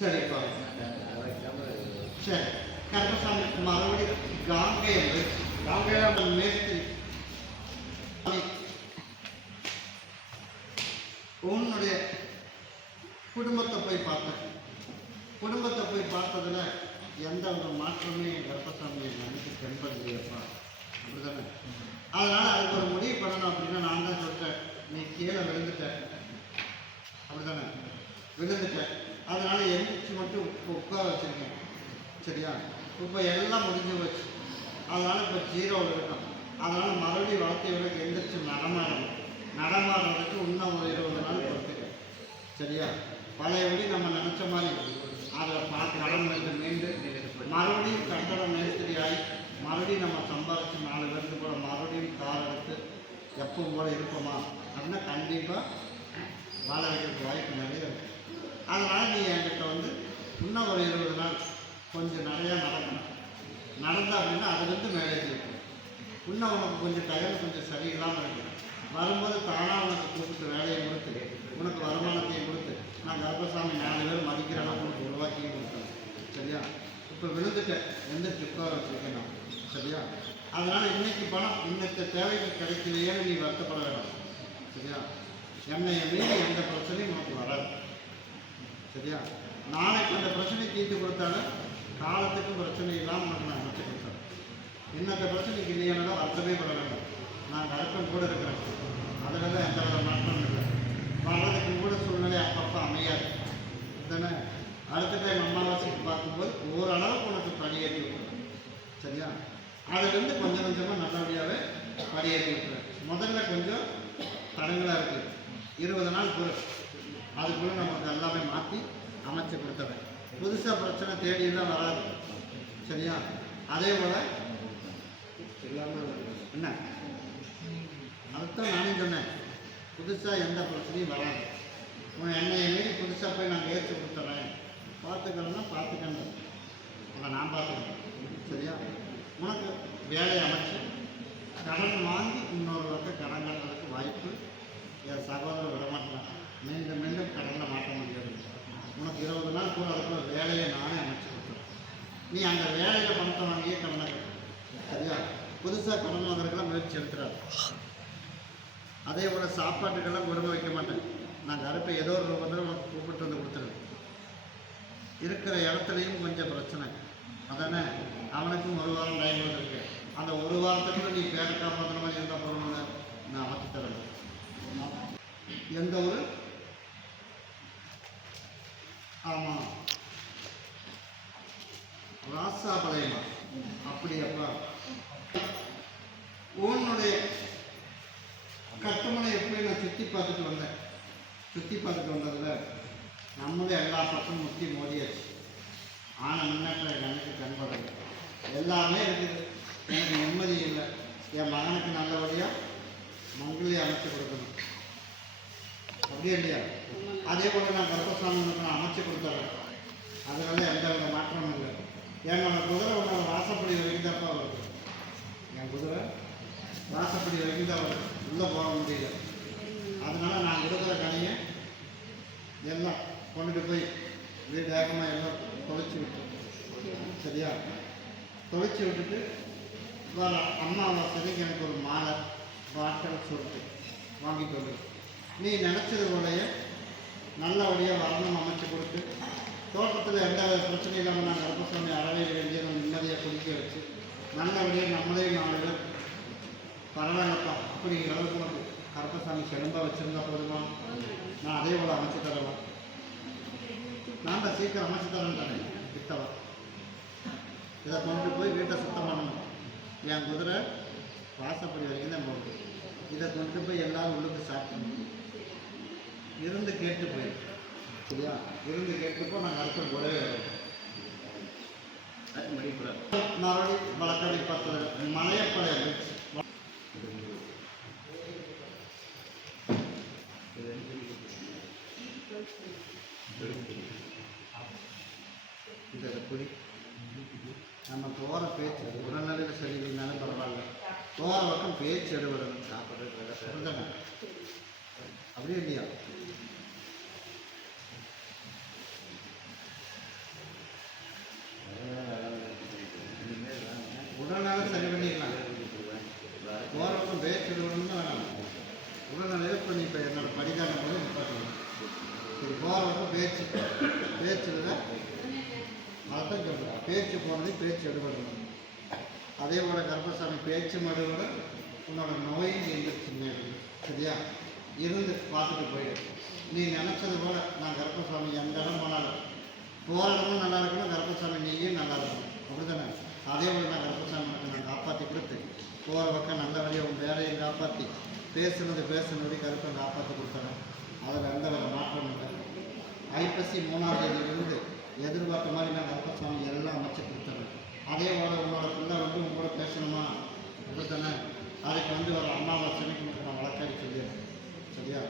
சரிப்பா. சரி, கருப்பசாமி மறுபடியும் காங்கேயம் மேஸ்திரி உன்னுடைய குடும்பத்தை போய் பார்த்தேன். குடும்பத்தை போய் பார்த்ததுல எந்த ஒரு மாற்றமே கர்ப்பசாமியை நினைச்சு தென்படலையப்பா, அப்படிதானே? அதனால் அதுக்கு ஒரு முடிவு பண்ணணும் அப்படின்னா நான் தான் சொல்லிட்டேன், நீ கீழே விழுந்துட்ட, அப்படிதானே? விழுந்துட்ட. அதனால் எந்திரிச்சு மட்டும் உட்கார வச்சுருக்கேன், சரியா? இப்போ எல்லாம் முடிஞ்சு போச்சு. அதனால் இப்போ ஜீரோவில் இருக்கும். அதனால் மறுபடியும் வாழ்க்கையோட எந்திரிச்சு நடமாடுறதுக்கு இன்னும் ஒரு 20 நாள் பொறுத்துக்க, சரியா? பழையபடி நம்ம நினச்ச மாதிரி அதை பார்த்து நடந்து மீண்டு மறுபடியும் கட்டட மேஸ்திரி ஆகி மறுபடியும் நம்ம சம்பாதிச்சு 4 பேருக்கு போல மறுபடியும் கார் எடுத்து எப்பவும் போல இருப்போமா அப்படின்னா கண்டிப்பாக வாழ வைக்கிறதுக்கு வாய்ப்பு நிறைய இருக்குது. அதனால் நீ என்கிட்ட வந்து இன்னும் ஒரு 20 நாள் கொஞ்சம் நிறையா நடக்கணும். நடந்தா அப்படின்னா அதுலேருந்து மேலேஜ் இருக்கும். இன்னும் உனக்கு கொஞ்சம் டயர் கொஞ்சம் சரியில்லாமல் இருக்குது. வரும்போது தானாக உனக்கு கூப்பிட்டு வேலையை கொடுத்து உனக்கு வருமானத்தையும் கொடுத்து நான் கர்ப்பசாமி 4 பேர் மதிக்கிற அளவுக்கு உனக்கு உருவாக்கியும் கொடுத்தேன், சரியா? இப்போ விழுந்துட்டேன், எந்திரிச்சு உட்கார வச்சுருக்கேன் நான், சரியா? அதனால் இன்றைக்கி பணம் இன்னைக்கு தேவைகள் கிடைக்கலையேன்னு நீ வருத்தப்பட வேண்டாம், சரியா? என்னைய மீறி எந்த பிரச்சனையும் உனக்கு வராது, சரியா? நாளைக்கு அந்த பிரச்சனை தீர்த்து கொடுத்தாலும் காலத்துக்கும் பிரச்சனை இல்லாமல் உனக்கு நான் அமைச்சு கொடுத்தேன். இன்னத்த பிரச்சனைக்கு இல்லையானதான் வருத்தமே பட வேண்டாம். நான் கருப்பன் கூட இருக்கிறேன், அதில் எந்த வித மாற்றம் இல்லை. வர்றதுக்கு கூட சூழ்நிலை அப்பப்போ அமையாது தானே. அடுத்த டைம் அமாவாசைக்கு பார்க்கும்போது ஓரளவுக்கு உனக்கு படியேற்றி விட்டுறேன், சரியா? அதுலேருந்து கொஞ்சம் கொஞ்சமாக நல்லபடியாகவே படியேற்றி விட்டுறேன். முதல்ல கொஞ்சம் தடங்களாக இருக்குது, 20 நாள் பொருள் அதுக்குள்ளே நமக்கு எல்லாமே மாற்றி அமைச்சு கொடுத்துறேன். புதுசாக பிரச்சனை தேடியெல்லாம் வராது, சரியா? அதே போல் இல்லாமல் என்ன அதுதான் நானும் சொன்னேன், புதுசாக எந்த பிரச்சனையும் வராது. உன் என்னையை மீறி புதுசாக போய் நான் ஏற்றி கொடுத்துட்றேன், பார்த்துக்கணும்னா பார்த்துக்கணும், உங்களை நான் பார்த்துக்கணும், சரியா? உனக்கு வேலையை அமைச்சு கடன் வாங்கி இன்னொரு பக்கம் கடன் கட்டுறதுக்கு வாய்ப்பு என் சகோதரர் விடமாட்டேன். மீண்டும் மீண்டும் கடனில் மாற்ற முடியாது. உனக்கு 20 நாள் கூட அதுக்குள்ள வேலையை நானே அமைச்சு கொடுத்துறேன். நீ அந்த வேலையில் பணத்தை வாங்கியே கடனை கட்டணும், சரியா? புதுசாக கடன் வாங்குறதுக்கெல்லாம் முயற்சி எடுத்துடாது. அதே போல் சாப்பாட்டுக்கெல்லாம் கொடுமை வைக்க மாட்டேன். நான் கருப்பை ஏதோ ஒரு ரூபத்தில் உனக்கு கூப்பிட்டு வந்து கொடுத்துருவேன். இருக்கிற இடத்துலையும் கொஞ்சம் பிரச்சனை அதானே. அவனுக்கும் 1 வாரம் டைம் இருக்கு. அந்த 1 வாரத்துக்குள்ள நீ பேர காப்பாற்றுற மாதிரி இருந்தால் போகணும்னு நான் அமைச்சு தரேன். எந்த ஒரு ஆமாம் ராசாபாளையமா அப்படியப்பா. உன்னுடைய கட்டுமனை எப்படி நான் சுற்றி பார்த்துட்டு வந்தேன். சுற்றி பார்த்துட்டு வந்ததில் நம்மளே எல்லா பக்கமும் முற்றி மோதியாச்சு. ஆனால் முன்னேற்றம் எனக்கு கண்படலை. எல்லாமே இருக்குது, எனக்கு நிம்மதி இல்லை. என் மகனுக்கு நல்லபடியாக மங்களி அமைச்சு கொடுக்கணும், அப்படியே இல்லையா? அதே போல் நான் கர்ப்பசாமிக்கு நான் அமைச்சு கொடுத்துட்றேன். அதனால எந்த வித மாற்றமும் இல்லை. என்னோட குதிரை உன்னோட வாசப்படி வரைக்கும் தான்ப்பா வருது. என் குதிரை வாசப்படி வரைக்கும் தான் வருது, உள்ளே போக முடியல. அதனால் நான் கொடுக்குற கனியை எல்லாம் கொண்டுட்டு போய் வீடு வேகமாக எல்லாம் தொலைச்சி விட்டோம், சரியா? தொலைச்சி விட்டுட்டு வர அம்மாவாசைக்கு எனக்கு ஒரு மாலை பாட்டல் சொல்லிட்டு வாங்கிட்டு வந்து நீ நினச்சது போலையே நல்லபடியாக வரணும் அமைச்சு கொடுத்து தோட்டத்தில் எந்த பிரச்சனையும் இல்லாமல் நான் கர்ப்பசாமி அறவே வேண்டியதை நிம்மதியாக குடிக்க வச்சு நல்லபடியாக நம்மளே 4 பேர் பரவாயில்லப்பா அப்படிங்கிற அளவுக்கு நமக்கு கர்ப்பசாமி செலும்பாக வச்சுருந்தா போதுமா? நான் அதே போல் அமைச்சு தரலாம். நான் தான் சீக்கிரம் அமைச்சு தரேன்னு தானே கிட்டவா. இதை கொண்டு போய் வீட்டை சுத்தம் பண்ணணும். என் குதிரை வாசப்படி வரைக்கும் தான் போகுது. இதை கொண்டு போய் எல்லோரும் உள்ளுக்கு சாப்பிடணும். இருந்து கேட்டு போய், சரியா? இருந்து கேட்டுப்போ நான் கருப்பன் கூடவே மறுபடியும் வழக்கடி 10 மலையப்படைய போச்சு. இதை புரி நம்ம போகிற பேச்சு உடல்நிலையில் சரியில்லைனாலும் பரவாயில்ல, போகிற பக்கம் பேச்சு எடுவிடணும். சாப்பிட்றது அப்படியே இல்லையா? உடல்நல சரி பண்ணிக்கலாம். போகிறவங்க பேச்சு விடணும்னு வேணாம். உடல்நல இப்போ நீ இப்போ என்னோட படிக்கான போது நிப்பாட்டணும். சரி, போகிறவங்க பேச்சு விட அதான் சொல்லுங்கள். பேச்சு போனது பேச்சு எடுபடணும். அதே போல் கர்ப்பசாமி பேச்சு மடுவோட உன்னோட நோயும் எந்திரிச்சுன்னு சரியா இருந்து பார்த்துட்டு போயிடு. நீ நினச்சது போல் நான் கர்ப்பசாமி எந்த இடம் போனாலும் போகிற இடமும் நல்லா இருக்கணும், கர்ப்பசாமி நீயும் நல்லா இருக்கணும். அப்படி தானே? அதே போல் நான் கர்ப்பசாமி நான் காப்பாற்றி கொடுத்து போகிற பக்கம் நல்ல வழியாக உன் வேலையும் காப்பாற்றி பேசுனபடி கருப்பை காப்பாற்றி கொடுத்துறேன். அதில் எந்த வித மாற்றம் இல்லை. ஐப்பசி 3ஆம் தேதியிலிருந்து எதிர்பார்த்த மாதிரி நான் கர்ப்பசாமி எல்லாம் அமைச்சு கொடுத்துறேன். அதே போல் உன்னோட பிள்ளை வந்து உங்க கூட பேசணுமா அப்படித்தானே? அதுக்கு ஒரு அமாவாசைக்கு உனக்கு நான் வழக்காடி சொல்லிடுறேன். சரியா?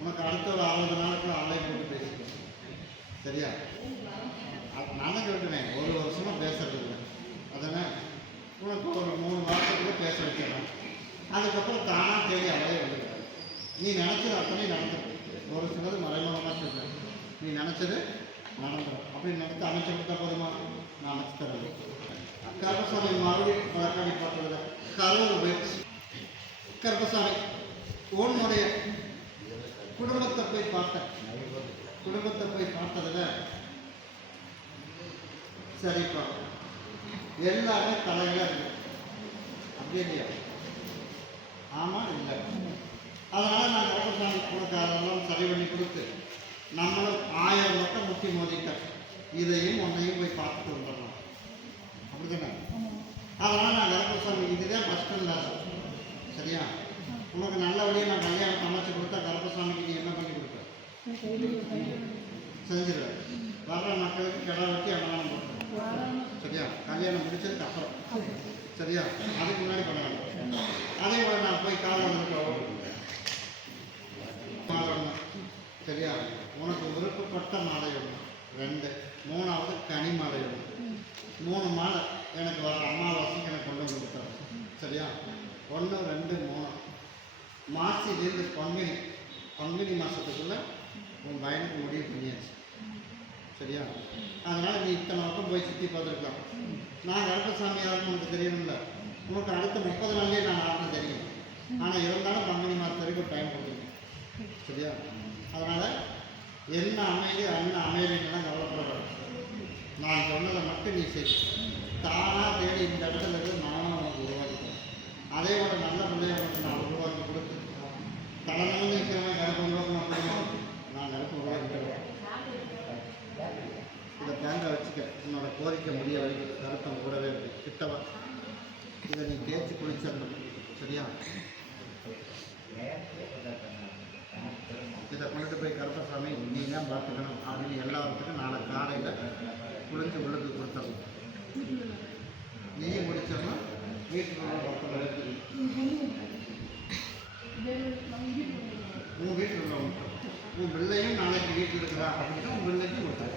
உனக்கு அடுத்த ஒரு 60 நாளுக்குள்ள ஆலை போட்டு பேசிக்கிறேன். சரியா? நானே சொல்லிட்டேன், ஒரு வருஷமாக பேசுறது இல்லை. அதனை உனக்கு ஒரு 3 வாரத்துக்குள்ளே பேச வைக்கிறேன். அதுக்கப்புறம் தானாக தேடி அவளே வந்துடுறேன். நீ நினச்சது அத்தனை நடந்துடும். ஒரு சிலது மறைமுகமாக சொல்கிறேன். நீ நினச்சது நடந்துடும். அப்படி நடத்தி அமைச்சு கொடுத்தா போதுமா? நான் அமைச்சு தரேன். கர்ப்பசாமி மறுபடியும் வழக்காடி பார்த்ததில் கரூர் போயிடுச்சு. கர்ப்பசாமி உன்னுடைய குடும்பத்தை போய் பார்த்தேன். குடும்பத்தை போய் பார்த்ததில் சரிப்பா எல்லாமே தலைகளாக இருக்கு. அப்படி இல்லையா? ஆமாம் இல்லை. அதனால் நான் கர்ப்பசாமி உனக்கு அதெல்லாம் சரி பண்ணி கொடுத்து நம்மளும் 1000 மட்டும் முட்டி மோதிட்டேன். இதையும் உன்னையும் போய் பார்த்துட்டு வந்துடலாம். அப்படி தானே? அதனால் நான் கர்ப்பசாமி இதுதான் ஃபஸ்ட்டு இல்லை. சரியா? உனக்கு நல்ல வழியாக நான் கல்யாணம் சமைச்சு கொடுத்தா கர்ப்பசாமிக்கு நீ என்ன பண்ணி கொடுப்ப? செஞ்சிடுவேன். வர்ற மக்களுக்கு கிடா வெட்டி அன்னதானம் கொடுப்பேன். சரியா? கல்யாணம் முடிச்சதுக்கு அப்புறம். சரியா? அதுக்கு முன்னாடி பண்ணலாம். அதே போல் நான் போய் காலம் சரியா? உனக்கு விருப்பப்பட்ட மாலை வேணும் 2. 3ஆவது கனி மாலை வேணும். 3 மாலை எனக்கு வர அமாவாசைக்கு எனக்கு கொண்டு வந்து கொடுத்தாரு. சரியா? 1, 2, 3 மாசிலேருந்து பங்குனி மாதத்துக்குள்ளே உன் பையனுக்கு முடிவு பண்ணியாச்சு. சரியா? அதனால் நீ இத்தனை பக்கம் போய் சுற்றி பார்த்துருக்கலாம். நான் கர்ப்பசாமி யாருன்னு உனக்கு தெரியணும்ல. உனக்கு அடுத்த 30 நாள்லேயே நான் யாருன்னு தெரியும். ஆனால் இருந்தாலும் பங்குனி மாதம் வரைக்கும் டைம் கொடுத்துருக்கேன். சரியா? அதனால் என்ன அமைதிலாம் கவலைப்படாது. நான் சொன்னதை மட்டும் நீ செய். தானாக தேடி இந்த இடத்துல இருந்து நானும் உனக்கு உருவாக்கிட்டேன். அதே போல் நல்ல பிள்ளைய உனக்கு நான் உருவாக்கி கொடுத்து தலைமையில் இருக்கிறவன் கருப்பு உருவாக்கணும். நான் கருப்பு உருவாக்கிட்டேன். இதை தேங்காய் வச்சுக்க. உன்னோட கோரிக்கை முடிய வரைக்கும் கருத்தம் கூடவே இருக்கு. கிட்டவா இதை நீ தேய்ச்சி குளிச்சிடணும். சரியா? இதை கொண்டுட்டு போய் கருப்பசாமி நீ தான் பார்த்துக்கணும் அப்படின்னு எல்லாத்துக்கும் நாளை காலையில் குளிஞ்சு உள்ளுக்கு கொடுத்துடணும். நீயும் முடிச்சிடணும். வீட்டுக்கு உன் வீட்டில் உள்ளவங்க உன் பிள்ளையும் நாளைக்கு வீட்டில் இருக்கிறா அப்படின்னா உன் பிள்ளைக்கும் கொடுத்தாரு.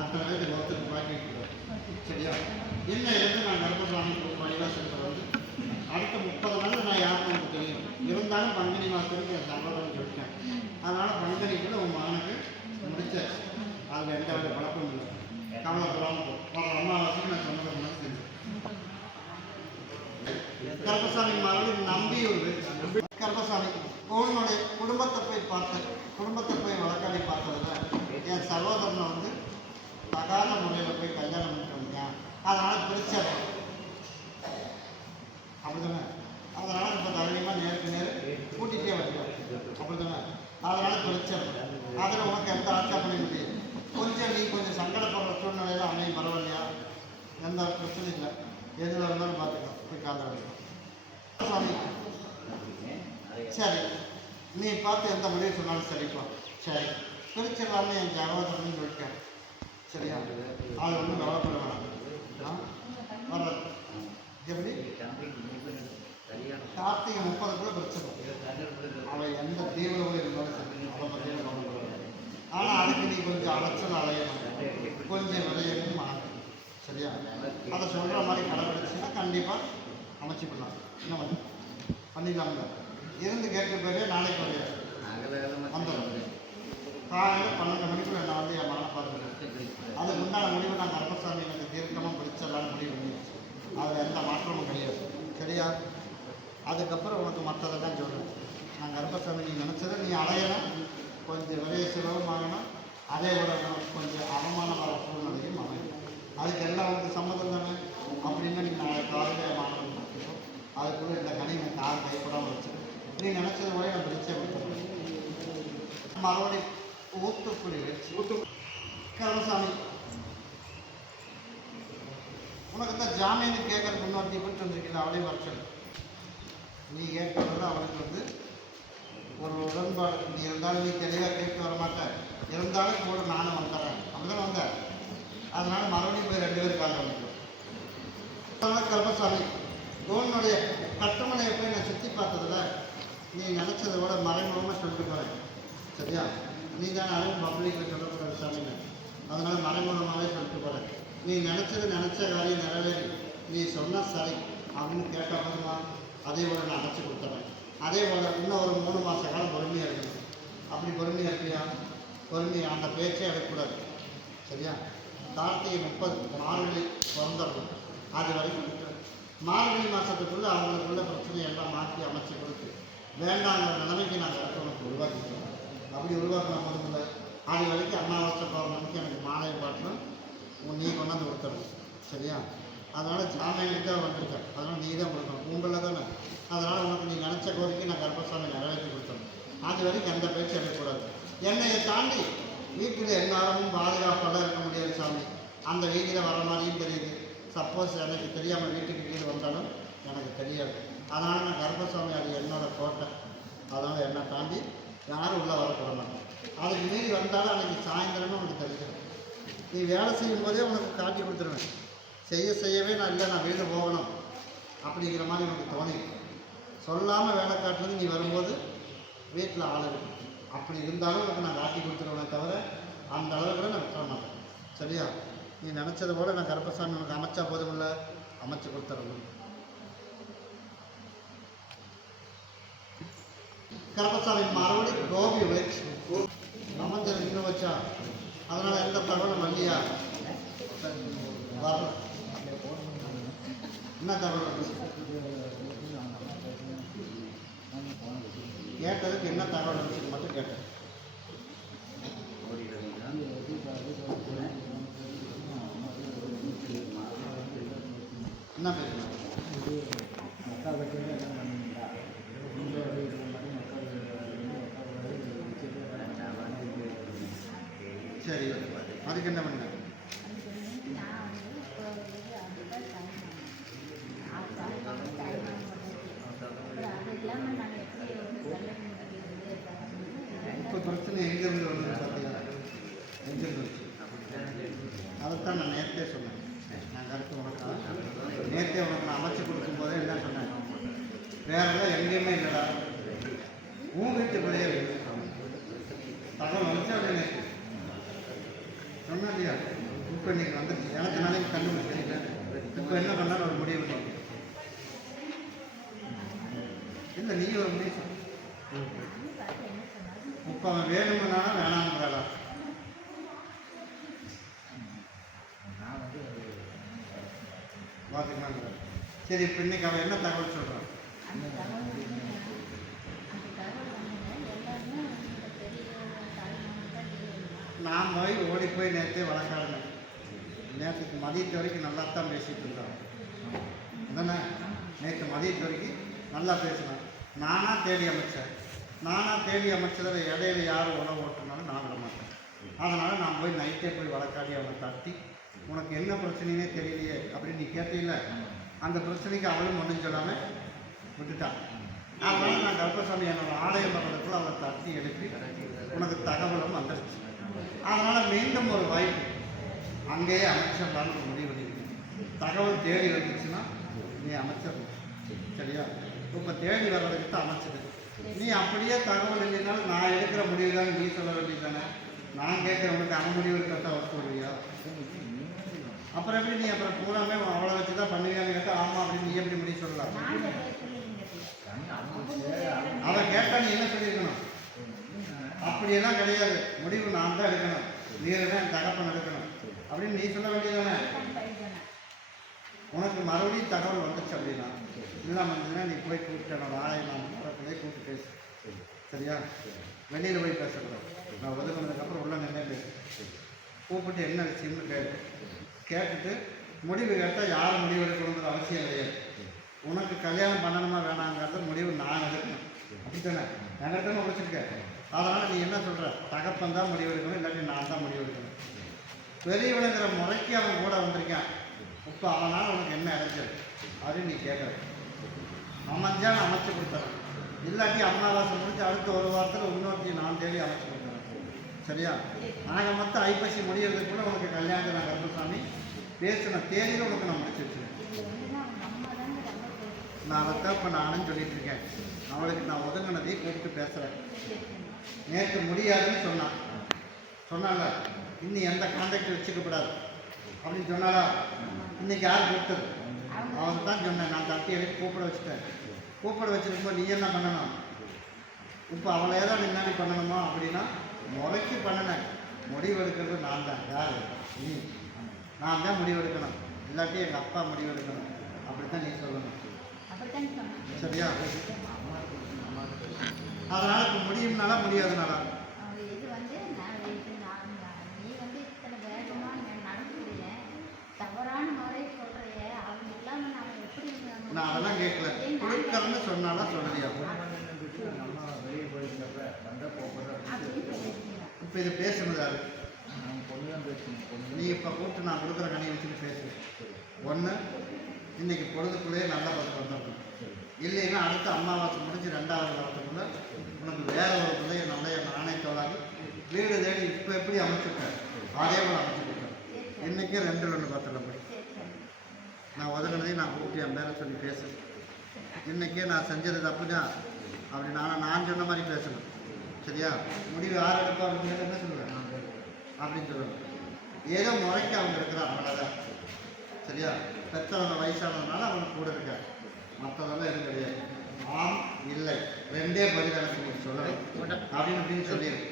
அத்தனை பேருக்கு ஒருத்தருக்கு பாக்கிட்டு. சரியா? என்ன இருந்து நான் கர்ப்பசாமி பள்ளிவாசத்தில் வந்து அடுத்த 30 நாள் நான் யாருன்னு எனக்கு தெரியும். இருந்தாலும் பங்குனி மாதத்துக்கு என் சகோதரன் சொல்லிட்டேன். அதனால் பங்குனிக்குள்ள உன் மகனுக்கு முடிச்சாச்சு. அதில் எந்த வித பழக்கமும் இல்லை. கவலைப்படாமல் போகிற அம்மாவாசைக்கு நான் சொன்னதை முன்னாடி செஞ்சேன். கர்ப்பசாமி மறுபடியும் நம்பி ஒரு கர்ப்பசாமி உன்னுடைய குடும்பத்தை போய் வழக்காடி பார்த்ததில் என் சகோதரனை வந்து தகாத முறையில் போய் கல்யாணம் பண்ணிட்டு வந்தேன். அதனால் பிரிச்சார். அப்படிதானே? அதனால் இப்போ தைரியமாக நேருக்கு நேர் கூட்டிகிட்டே வருவேன். அப்படிதானே? அதனால் பிரிச்சார். அதில் உனக்கு எந்த ஆட்சேபனையும் இல்லை. நீ கொஞ்சம் சங்கடப்படுற சூழ்நிலையில் அமையும். பரவாயில்லையா? எந்த பிரச்சனையும் இல்லை. எதில் இருந்தாலும் பார்த்துக்கலாம். போய் காந்தாடிக்கலாம். சாமி சரி, நீ பார்த்து எந்த முடிவு சொன்னாலும் சரிப்பா. சரி, பிரிச்சிடலாமே என் சகோதரன்னு சொல்லிட்டேன். சரியா? அது ஒன்றும் கவலைப்பட வேணாம். வர எப்படி கார்த்திகை 30 பிரிச்சிடும். அவன் எந்த தீவிரமும் இருந்தாலும் சரி, அதை பற்றியும் கவலைப்பட. ஆனால் அதுக்கு நீ கொஞ்சம் அலைச்சல் அலையணும், கொஞ்சம் விளையணும் ஆகும். சரியா? அதை சொல்கிற மாதிரி கடைபிடிச்சுன்னா கண்டிப்பாக அமைச்சிக்கலாம். என்ன பண்ணிடலாம்ல. இருந்து கேட்க பேரே நாளைக்கு வரையாது. வந்துடும். காலையில் 12 மணிக்குள்ள நான் வந்து என் மகனை பார்த்துக்கிறேன். அதுக்கு உண்டான முடிவு நான் கருப்பசாமி எனக்கு தீர்க்கமாக பிடிச்சலான்னு முடிவு பண்ணிடுச்சு. அதில் எந்த மாற்றமும் கிடையாது. சரியா? அதுக்கப்புறம் உனக்கு மற்றதெல்லாம் சொல்கிறேன். நான் கருப்பசாமி நீ நினச்சதை நீ அலையணும், கொஞ்சம் விரைய செலவும் ஆகணும், அதே விட நமக்கு கொஞ்சம் அவமானமான சூழ்நிலையும் அமையும். அதுக்கு எல்லாம் வந்து சம்மதம் தானே அப்படின்னு நீங்கள் நாளை காலையில் மாணவன் பார்த்துக்கோ. அதுக்குள்ளே இந்த கனிமை கால் கைப்படாமல் வச்சுக்கோ. நீ நினச்சது போய் நான் பிடிச்சே கொடுத்துருவேன். மறுபடியும் ஊத்துக்குடி வச்சு கருப்பசாமி உனக்கு தான் ஜாமீனு கேட்கறதுக்கு முன்னாடி கூட்டு வந்திருக்கீங்க. அவளையும் வச்சல் நீ கேட்கறது அவனுக்கு வந்து ஒரு உடன்பாடு. நீ இருந்தாலும் நீ தெளிவாக கேட்டு வர மாட்டேன், இருந்தாலும் கூட நானும் வந்துடுறேன். அப்படிதான் வந்தேன். அதனால் மறுபடியும் போய் 2 பேரும் காலையில் வந்துடும். அதனால் கருப்பசாமி உன்னுடைய கட்டுமனையை போய் நான் சுற்றி பார்த்ததில் நீ நினச்சதை விட மறைமுகமாக சொல்லிட்டு போகிறேன். சரியா? நீ தான் யாரும் பப்ளிக்கில் சொல்லக்கூடாது சாமின்னு, அதனால் மறைமுகமாகவே சொல்லிட்டு போகிறேன். நீ நினச்ச காரியம் நிறைவேறி நீ சொன்னால் சரி அப்படின்னு கேட்டால் போதுமா, அதே போல் நான் அடைச்சி கொடுத்துறேன். அதே போல் இன்னும் ஒரு 3 மாத காலம் பொறுமையாக இருக்கணும். அப்படி பொறுமையாக இருப்பியா? பொறுமையாக அந்த பேச்சே எடுக்கக்கூடாது. சரியா? கார்த்திகை 30 மார்கழி பிறந்துடணும். அது வரைக்கும் மார்கழி மாதத்துக்குள்ளே அவங்களுக்குள்ள பிரச்சனையெல்லாம் மாற்றி அமைச்சு கொடுத்து வேண்டாங்கிற நிலைமைக்கு நாங்கள் உனக்கு உருவாக்கிக்கிறோம். அப்படி உருவாக்கின போதுமில்லை, அது வரைக்கும் அமாவாசை பௌர்ணமிக்கு எனக்கு மாலை பாட்டிலும் நீ கொண்டாந்து கொடுத்துடணும். சரியா? அதனால் ஜாமீனுக்கு தான் வந்திருக்கேன். அதனால் நீ தான் கொடுக்கணும். உங்களில் தானே. அதனால் உனக்கு நீ நினச்ச கோரிக்கை நான் கருப்பசாமி நிறைவேற்றி கொடுத்துடணும். அது வரைக்கும் எந்த பேச்சு எடுக்கக்கூடாது. என்னையை தாண்டி வீட்டில் எல்லாரும் பாதுகாப்பாக இருக்க முடியாது சாமி. அந்த வீதியில் வர மாதிரியும் தெரியுது. சப்போஸ் எனக்கு தெரியாமல் வீட்டுக்கு கீழே வந்தாலும் எனக்கு தெரியாது. அதனால் நான் கருப்பசாமி அது என்னோடய கோட்டை. அதனால் என்னை தாண்டி யாரும் உள்ளே வரக்கூட மாட்டேன். அதுக்கு மீறி வந்தாலும் அன்றைக்கி சாயந்தரம்னு உனக்கு தெரிஞ்சிடும். நீ வேலை செய்யும் போதே உனக்கு காட்டி கொடுத்துருவேன். செய்யவே நான் இல்லை, நான் வீடு போகணும் அப்படிங்கிற மாதிரி உனக்கு தோணி சொல்லாமல் வேலை காட்டுறது. நீ வரும்போது வீட்டில் ஆள் இருக்கும். அப்படி இருந்தாலும் உனக்கு நான் காட்டி கொடுத்துருவேனே தவிர அந்த அளவு கூட நான் விட்டுற மாட்டேன். சரியா? நீ நினச்சதை போல நான் கருப்பசாமி உனக்கு அமைச்சா போதும் இல்லை, அமைச்சு கொடுத்துறேன். கருப்பசாமி மறுபடியும் கோபி வச்சு அமைச்சர் நின்று வச்சா. அதனால் எந்த தகவலும் வண்டியா வரல. என்ன தகவல் கேட்டதுக்கு என்ன தகவல் இருந்துச்சு மட்டும் கேட்டேன். என்ன பேசணும்? சரி, அதுக்கு என்ன பண்ண? இப்போ பிரச்சனை எங்கேருந்து வந்து பார்த்தீங்கன்னா எங்கேருந்து வச்சு அதைத்தான் நான் நேரத்தே சொன்னேன். நான் கருத்து உனக்கு நேரத்தே உனக்கு நான் அமைச்சு கொடுக்கும் போதே என்ன சொன்னேன், வேறெல்லாம் எங்கேயுமே இல்லைடா, உன் வீட்டுக்குள்ளேயே தகவல் வச்சு அப்படியே நேற்று சொன்னா இல்லையா? இப்போ நீங்கள் வந்துருச்சு. எனக்கு நானே கண்டுபிடிச்சிருக்கேன். இப்போ என்ன பண்ணாலும் ஒரு முடிவு பண்ணி இல்லை, நீ ஒரு முடிவு சொல். இப்போ அவன் வேணும்னாலும் வேணாங்கிறாளா? பார்த்துக்கலாங்கிற. சரி, இப்போ இன்னைக்கு அவன் என்ன தகவல் சொல்கிறான்? நான் ஓடி போய் நேற்றே வழக்காடினேன். நேற்றுக்கு மதியத்து வரைக்கும் நல்லா தான் பேசிகிட்டு இருந்தான். அதானே? நேற்று மதியத்து வரைக்கும் நல்லா பேசினேன். நானாக தேடி அமைச்சதில் இடையில யார் உணவு ஓட்டுனாலும் நான் விட மாட்டேன். அதனால் நான் போய் நைட்டே போய் வழக்காடி அவனை தட்டி, உனக்கு என்ன பிரச்சனைனே தெரியலையே அப்படின்னு நீ கேட்டீங்கள, அந்த பிரச்சனைக்கு அவளும் ஒன்றும் சொல்லாமல் விட்டுட்டான். அதனால் நான் கருப்பசாமி என்னோட ஆலயம் பக்கத்துக்குள்ள அவளை தட்டி எழுப்பி உனக்கு தகவலும் வந்துடுச்சு. அதனால் மீண்டும் ஒரு வாய்ப்பு அங்கேயே அமைச்சர்லான்னு முடிவு பண்ணியிருக்கேன். தகவல் தேடி வந்துச்சுன்னா நீ அமைச்சிடணும். சரியா? இப்போ தேடி வர்றதுக்கு தான் அமைச்சது. நீ அப்படியே தகவல் இல்லைனாலும் நான் எடுக்கிற முடிவு தானே நீ சொல்ல வேண்டியது தானே. நான் கேட்குறவனுக்கு அவன் முடிவு இருக்கிறதா ஒர்க் வருவியா? அப்புறம் எப்படி நீ அப்புறம் பூராமே அவளை வச்சு தான் பண்ணுவியான்னு கேட்டால் ஆமாம் அப்படின்னு நீ எப்படி முடிவு சொல்லலாம்? அவன் கேட்டால் நீ என்ன சொல்லியிருக்கணும்? அப்படியெல்லாம் கிடையாது, முடிவு நான் தான் எடுக்கணும், நீதான் என் தகப்பன் எடுக்கணும் அப்படின்னு நீ சொல்ல வேண்டியதானே. உனக்கு மறுபடியும் தகவல் வந்துச்சு அப்படின்னா இதெல்லாம் வந்ததுன்னா நீ போய் கூப்பிட்டு என்னோட ஆளை நான் வரக்குள்ளே கூப்பிட்டு பேசு. சரியா? வெளியில் போய் பேசக்கூடாது. நான் ஒதுக்கினதுக்கப்புறம் உள்ள நின்று பேசு. கூப்பிட்டு என்ன விஷயம்னு கேட்டுட்டு முடிவு கேட்டால் யார் முடிவு எடுக்கணுங்கிற அவசியம் கிடையாது. உனக்கு கல்யாணம் பண்ணணுமா வேணாங்கிறத முடிவு நான் எடுக்கணும். அப்படித்தானே? என்கிட்ட முடிச்சிருக்கேன். அதனால் நீ என்ன சொல்கிற, தகப்பன் தான் முடிவு எடுக்கணும், இல்லாட்டி நான் தான் முடிவு எடுக்கணும். பெரியவனுங்கிற முறைக்கு அவன் கூட வந்திருக்கான். இப்போ அவனால் உனக்கு என்ன இடைஞ்சல் அப்படின்னு நீ கேட்குற. அமைஞ்சான் அமைச்சு கொடுத்துறேன், இல்லாட்டி அம்மாவாசை முடிஞ்சு அடுத்த ஒரு வாரத்தில் இன்னொருத்தி நான் தேடி அமைச்சு கொடுத்துறேன். சரியா? நாங்கள் மொத்தம் ஐப்பசி முடியறதுக்குள்ள உனக்கு கல்யாணத்தை நான் கருப்பசாமி பேசின தேதியில் உனக்கு நான் முடிச்சு வச்சுருக்கேன். நான் அதைத்தான் இப்போ நானும் சொல்லிட்டு இருக்கேன். அவளுக்கு நான் ஒதுங்கினதை கூப்பிட்டு பேசுகிறேன். நேற்று முடியாதுன்னு சொன்னால இன்னும் எந்த கான்டாக்ட் வச்சுக்கக்கூடாது அப்படின்னு சொன்னாலா? இன்னைக்கு யார் கூப்பிட்டது? அவன் தான் சொன்னேன். நான் தட்டி எடுத்து கூப்பிட வச்சுட்டேன். கூப்பிட வச்சுருக்கும்போது நீ என்ன பண்ணணும்? இப்போ அவளை ஏதாவது முன்னாடி பண்ணணுமா அப்படின்னா முறைக்கு பண்ணினேன். முடிவு எடுக்கிறது நான் தான். யார்? நீ. நான் தான் முடிவு எடுக்கணும், இல்லாட்டி எங்கள் அப்பா முடிவு எடுக்கணும். அப்படித்தான் நீ சொல்லணும். சரியா? அதனால் இப்போ முடியும்னாலா முடியாதுனாலா? நான் அதெல்லாம் கேட்கல. கொடுக்கறன்னு சொன்னாலும் சொல்லுறியா? இப்போ இது பேசுனது யாரு? நீ இப்போ கூப்பிட்டு நான் கொடுக்குற கனி வச்சுட்டு பேசு. ஒன்று, இன்னைக்கு பொழுதுக்குள்ளேயே நல்ல பதில் வந்துடணும். இல்லைன்னா அடுத்த அமாவாசை முடிஞ்சு 2வது வாரத்துக்குள்ள உனக்கு வேற ஒரு பிள்ளைய நல்ல நானே தோலாது வீடு தேடி இப்போ எப்படி அமைச்சுட்டேன் அதே போல் அமைச்சு கொடுத்தேன். இன்றைக்கே 2 பார்த்துடப்படி நான் ஒதுங்கினதையும் நான் கூப்பிட்டு என் பேரை சொல்லி பேசு. இன்றைக்கே நான் செஞ்சது தப்பு தான் அப்படி நான் சொன்ன மாதிரி பேசணும். சரியா? முடிவு யார் எடுப்பா அப்படின்னு என்ன சொல்லுவேன் அப்படின்னு சொல்லணும். ஏதோ முறைக்கு அவங்க இருக்கிறான், அவ்வளோதான். சரியா? பெற்றவங்க வயசானதுனால அவனுக்கு கூட இருக்க, மற்றதெல்லாம் எதுவும் கிடையாது. ஆம் இல்லை 2 பதில் எனக்கு சொல்லணும் அப்படின்னு சொல்லியிருக்கு.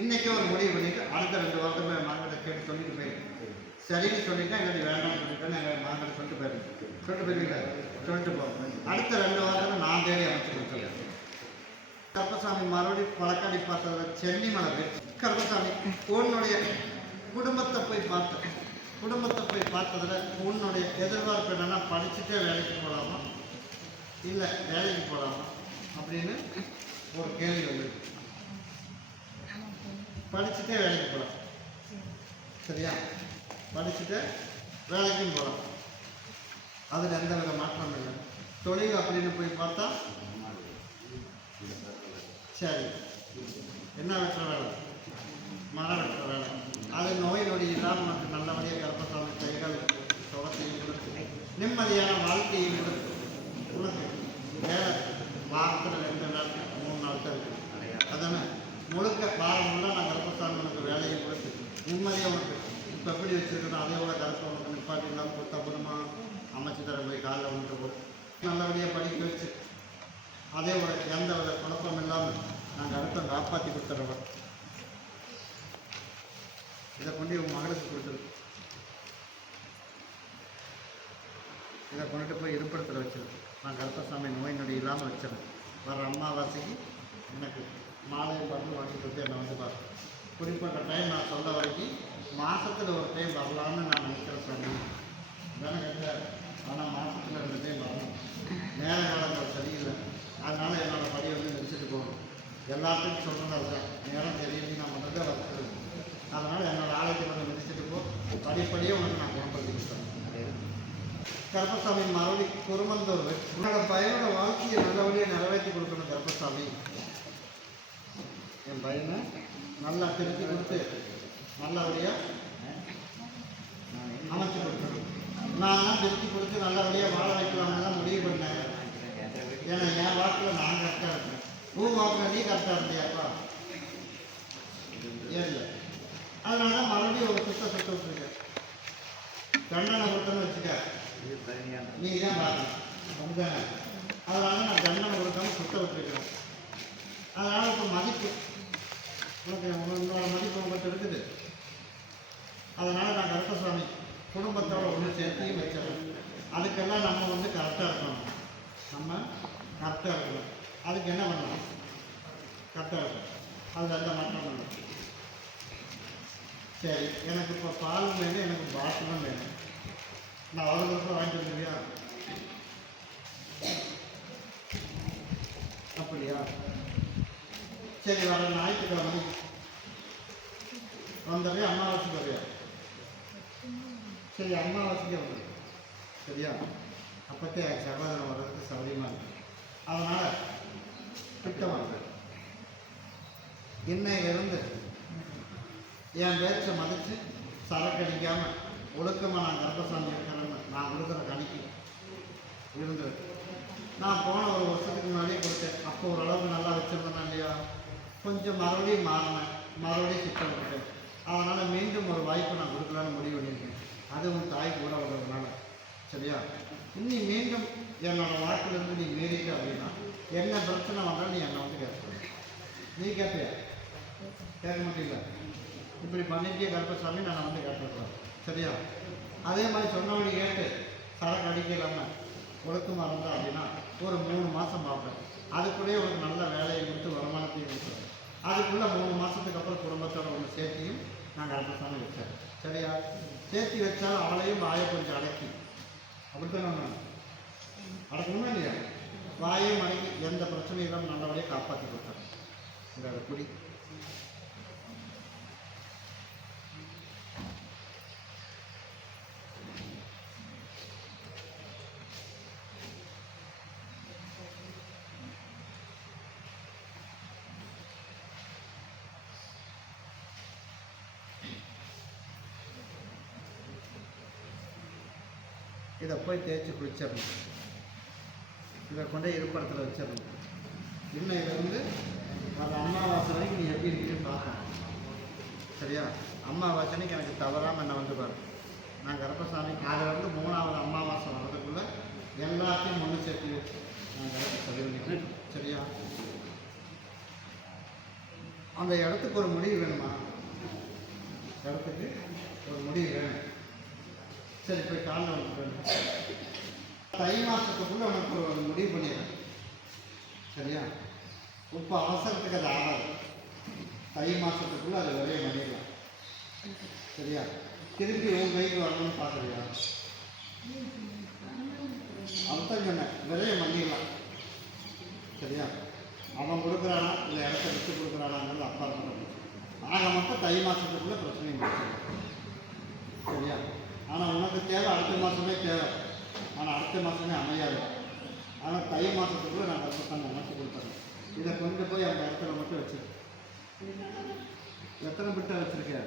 இன்றைக்கே ஒரு முடிவு பண்ணிவிட்டு அடுத்த 2 வாரத்துக்கு என் மகன்கிட்ட கேட்டு சொல்லிட்டு போயிருக்கு. சரின்னு சொல்லிட்டேன், எங்களுக்கு வேண்டாம்னு சொல்லிட்டேன்னு எங்கள் மகன்கிட்ட சொல்லிட்டு போயிருக்கீங்க. சொல்லிட்டு போகிறேன். அடுத்த 2 வாரத்தில் நான் தேடி அமைச்சு கொடுத்துருக்கேன். கருப்பசாமி மறுபடியும் பழக்காடி பார்த்ததில் சென்னி மலை கருப்பசாமி உன்னுடைய குடும்பத்தை போய் பார்த்ததில் உன்னுடைய எதிர்பார்ப்பு என்னென்னா படிச்சுட்டே வேலைக்கு போகலாமா இல்லை வேலைக்கு போகலாமா அப்படின்னு ஒரு கேள்வி வந்துருக்கு. படிச்சுட்டே வேலைக்கு போகலாம். சரியா? படிச்சுட்டு வேலைக்கும் போகலாம். அதில் எந்த வித மாற்றம் இல்லை. தொழில் அப்படின்னு போய் பார்த்தா சரி என்ன வெட்டுற வேலை? மரம் வெட்டுற வேலை. அது நோய் நொடி இல்லாமல் நமக்கு நல்லபடியாக கருப்பசாமி கைகள் சுகத்தையும் கொடுத்து நிம்மதியான வாழ்க்கையும் கொடுத்து உனக்கு வேலை வாரத்தில் 2 நாள் 3 நாள் தான் இருக்குது. அதானே முழுக்க வாரம் முழுக்க நான் கருப்பசாமி உனக்கு வேலையை கொடுத்து நிம்மதியாக உனக்கு இப்போ எப்படி வச்சுருக்கணும் அதே போல் கருப்பை உனக்கு நிப்பாட்டி இல்லாமல் கொடுத்தா போதுமா? அமைச்சு தர போய் காலையில் வந்துட்டு போது நல்லபடியாக படிக்க வச்சு அதே ஒரு எந்த வித குழப்பம் இல்லாமல் நாங்கள் அடுத்த காப்பாற்றி கொடுத்துறோம். இதை கொண்டு உங்கள் மகளுக்கு கொடுத்துரு. இதை கொண்டுட்டு போய் இருப்பிடத்தில் வச்சிருக்கு. நான் கருப்பசாமி நோய் நொடி இல்லாமல் வச்சிருக்கேன். வர அமாவாசைக்கு எனக்கு மாலையை பார்த்து வாங்கி கொடுத்து என்னை வந்து பார்த்து குறிப்பிட்ட டைம் நான் சொல்ல வரைக்கும் மாதத்தில் ஒரு டைம் வரலான்னு நான் நினைக்கிறேன். சொன்னேன் தானே கேட்டார். ஆனால் மாதத்தில் 2 டைம் வரணும். நேர காலங்கள் சரியில்லை, அதனால் என்னோடய படி வந்து நிறுத்திட்டு போகணும். எல்லாத்துக்கும் சொல்கிறது அதுதான். நேரம் தெரியல நான் மட்டும் தான் வச்சுருக்கேன். அதனால் என்னோடய ஆலயத்தை வந்து நிறுத்திட்டு போ, படிப்படியே உனக்கு நான் குணப்படுத்தி கொடுத்தேன். கருப்பசாமி மறுபடி குருமந்தூர் உன்னோட பையனோட வாழ்க்கையை நல்லபடியாக நிறைவேற்றி கொடுக்கணும். கருப்பசாமி என் பையனை நல்லா திருத்தி கொடுத்து நல்லபடியாக அமைச்சு கொடுக்கணும். நான் திருத்தி கொடுத்து நல்லபடியாக வாழ வைக்கலாம்னு தான் முடிவு பண்ணேன். ஏன்னா என் வாக்கில் நான் கரெக்டாக இருக்கேன். வாக்கில் நீ கரெக்டாக இருந்தியாப்பா? இல்லை. அதனால தான் மறுபடியும் ஒரு சுத்த விட்டுருக்கேன். தண்டனை கொடுத்தோன்னு வச்சுக்க நீ தான் பார்க்கணும். அப்படிதானே? அதனால நான் தண்டனை கொடுக்காம சுத்த விட்டுருக்கிறேன். அதனால் இப்போ மதிப்பு உங்களோட மதிப்பு உங்கள்கிட்ட இருக்குது. அதனால் நான் கருப்பசாமி குடும்பத்தோட ஒன்று சேர்த்தையும் வச்சிடறேன். அதுக்கெல்லாம் நம்ம கரெக்டாக இருக்கணும். நம்ம கரெக்டாக இருக்கணும். அதுக்கு என்ன பண்ணலாம்? கரெக்டாக இருக்கணும். அது எந்த மாற்றம் பண்ணணும். சரி, எனக்கு இப்போ பால் வேணும், எனக்கு பாட்டிலும் வேணும். நான் அவ்வளோ வாங்கிட்டு வந்துருவியா? அப்படியா? சரி, வர ஞாயிற்றுக்கிழமை வந்துடுறியா? அமாவாசைக்கு வரையா? சரி, அமாவாசைக்கு வந்துடு. சரியா? அப்போத்தே சகோதரன் வர்றதுக்கு சௌரியமாக இருக்கு. அதனால் திட்டம் வாங்க. இன்னையிலிருந்து என் பேச்சை மதித்து சரக்கு அடிக்காமல் ஒழுக்கமாக நான் கருப்பசாமி இருக்கிறேன்னு நான் கொடுக்குற கணிக்கு இருந்தது. நான் போன ஒரு வருஷத்துக்கு முன்னாடியே கொடுத்தேன். அப்போ ஓரளவுக்கு நல்லா வச்சுருந்தேன் இல்லையா? கொஞ்சம் மறுபடியும் மாறினேன், மறுபடியும் சிக்கல் கொடுத்தேன். அதனால் மீண்டும் ஒரு வாய்ப்பு நான் கொடுக்கலான்னு முடிவு பண்ணியிருக்கேன். அதுவும் தாய் கூட வர்றதுனால. சரியா? இன்னி மீண்டும் என்னோடய வாக்கிலிருந்து நீ மீறிட்ட அப்படின்னா என்ன பிரச்சனை வந்தாலும் நீ என்னை கேட்ப. நீ கேட்பியா? கேட்க மாட்டீங்களா? இப்படி பண்ணிட்டே கருப்பசாமி நான் கேட்டுருக்கேன். சரியா? அதே மாதிரி சொன்னவனி கேட்டு சரக்கு அடிக்க இல்லாமல் ஒழுக்கமாக இருந்தால் அப்படின்னா ஒரு 3 மாதம் பார்ப்பேன். அதுக்குள்ளேயே ஒரு நல்ல வேலையை கொடுத்து வருமானத்தையும் கொடுத்துருவேன். அதுக்குள்ளே 3 மாதத்துக்கு அப்புறம் குடும்பத்தோட ஒன்று சேர்த்தியும் நான் கருப்பசாமி வச்சேன். சரியா? சேர்த்தி வச்சாலும் அவளையும் வாயை கொஞ்சம் அடக்கி, அப்படித்தான் நான் அடக்கணுமா இல்லையா? வாயும் அடக்கி எந்த பிரச்சனையும் இல்லாமல் நல்லபடியாக காப்பாற்றி கொடுத்தேன். இந்த குடி இதை போய் தேய்ச்சி குளிச்சிடணும். இதை கொண்டே இருப்படத்தில் வச்சிடணும். இன்னும் இதை வர அமாவாசை வரைக்கும் நீ எப்படி இருக்குன்னு பார்க்கணும். சரியா? அமாவாசை அன்னைக்கு எனக்கு தவறாமல் என்ன பாரு. நான் கருப்பசாமி அதில் 3வது அமாவாசை வர்றதுக்குள்ளே எல்லாத்தையும் ஒன்று சேர்த்து நான் கருப்பசாமி. சரியா? அந்த இடத்துக்கு ஒரு முடிவு வேணுமா? இடத்துக்கு ஒரு முடிவு வேணும். சரி, போய் காலைல வந்துட்டு தை மாதத்துக்குள்ளே உனக்கு ஒரு முடிவு பண்ணிடுறேன். சரியா? இப்போ அவசரத்துக்கு அது ஆகாது. தை மாதத்துக்குள்ளே அது விரைய பண்ணிடலாம். சரியா? திருப்பி உன் கைக்கு வரணும்னு பார்க்குறியா? அர்த்தம் சொன்னேன், விரைய பண்ணிடலாம். சரியா? அவன் கொடுக்குறானா இல்லை இடத்த விட்டு கொடுக்குறானாங்கிறது அப்பாற்பட்ட. ஆக மொத்தம் தை மாதத்துக்குள்ளே பிரச்சனை முடிச்சிடலாம். சரியா? ஆனால் உனக்கு தேவை அடுத்த மாதமே தேவை. ஆனால் அடுத்த மாதமே அமையாது. ஆனால் தை மாதத்துக்குள்ளே நான் கருப்பசாமி அமைச்சு கொடுத்துறேன். இதை கொண்டு போய் அந்த இடத்துல மட்டும் வச்சுரு. எத்தனை பிட்டை வச்சுருக்க?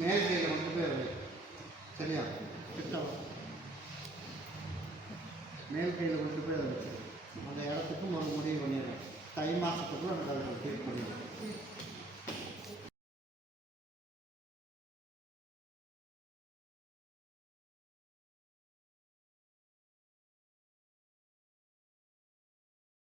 மேல் கையில் கொண்டு போய் வை. சரியா? பிட்டம் மேல் கையில் கொண்டு போய் அதை வச்சு அந்த இடத்துக்கும் ஒரு முடிவு பண்ணிடுறேன். தை மாதத்துக்குள்ளே எனக்கு அதை